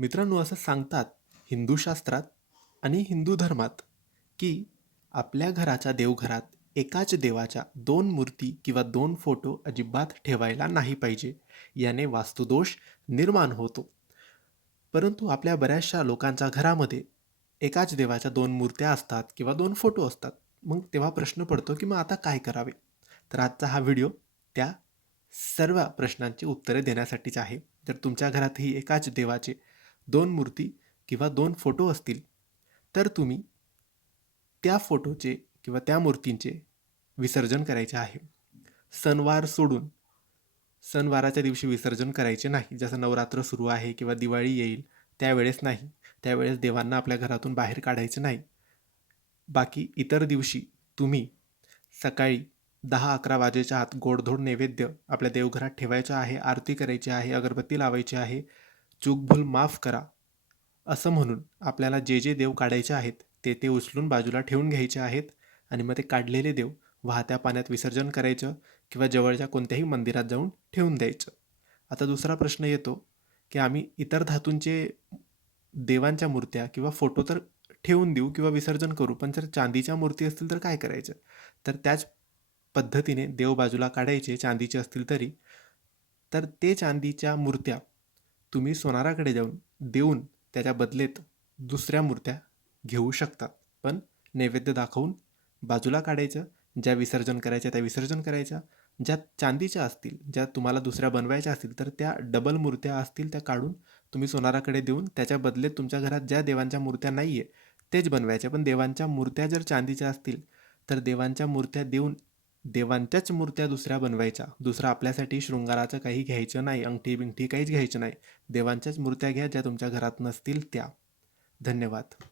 मित्रांनो असं सांगतात हिंदू शास्त्रात आणि हिंदू धर्मात की आपल्या घराच्या देवघरात एकाच देवाच्या दोन मूर्ती किंवा दोन फोटो अजिबात ठेवायला नाही पाहिजे. याने वास्तुदोष निर्माण होतो. परंतु आपल्या बऱ्याचशा लोकांच्या घरामध्ये एकाच देवाच्या दोन मूर्त्या असतात किंवा दोन फोटो असतात. मग तेव्हा प्रश्न पडतो की मग आता काय करावे? तर आजचा हा व्हिडिओ त्या सर्व प्रश्नांची उत्तरे देण्यासाठीच आहे. जर तुमच्या घरातही एकाच देवाचे दोन मूर्ती किंवा दोन फोटो असतील तर तुम्ही त्या फोटोचे किंवा त्या मूर्तींचे विसर्जन करायचे आहे. सणवार सोडून सणवाराच्या दिवशी विसर्जन करायचे नाही. जसं नवरात्र सुरू आहे किंवा दिवाळी येईल त्यावेळेस नाही. त्यावेळेस देवांना आपल्या घरातून बाहेर काढायचे नाही. बाकी इतर दिवशी तुम्ही सकाळी दहा अकरा वाजेच्या आत गोडधोड नैवेद्य आपल्या देवघरात ठेवायचं आहे आरती करायची आहे अगरबत्ती लावायची आहे चूकभूल माफ करा असं म्हणून आपल्याला जे जे देव काढायचे आहेत ते ते उचलून बाजूला ठेवून घ्यायचे आहेत आणि मग ते काढलेले देव वाहत्या पाण्यात विसर्जन करायचं किंवा जवळच्या कोणत्याही मंदिरात जाऊन ठेवून द्यायचं. आता दुसरा प्रश्न येतो की आम्ही इतर धातूंचे देवांच्या मूर्त्या किंवा फोटो तर ठेवून देऊ किंवा विसर्जन करू पण जर चांदीच्या मूर्ती असतील तर काय करायचं? तर त्याच पद्धतीने देव बाजूला काढायचे चांदीचे असतील तरी. तर ते चांदीच्या मूर्त्या तुम्ही सोनाराकडे जाऊन देऊन त्याच्या बदलेत दुसऱ्या मूर्त्या घेऊ शकतात. पण नैवेद्य दाखवून बाजूला काढायचं ज्या विसर्जन करायच्या त्या विसर्जन करायच्या ज्या चांदीच्या असतील ज्या तुम्हाला दुसऱ्या बनवायच्या असतील तर त्या डबल मूर्त्या असतील त्या काढून तुम्ही सोनाराकडे देऊन त्याच्या बदलेत तुमच्या घरात ज्या देवांच्या मूर्त्या नाही आहे तेच बनवायच्या. पण देवांच्या मूर्त्या जर चांदीच्या असतील तर देवांच्या मूर्त्या देऊन देवांच्याच मूर्त्या दुसऱ्या बनवायच्या. दुसरा आपल्यासाठी शृंगाराचं काही घ्यायचं नाही अंगठी बिंगठी काहीच घ्यायचं नाही. देवांच्याच मूर्त्या घ्या ज्या तुमच्या घरात नसतील त्या. धन्यवाद.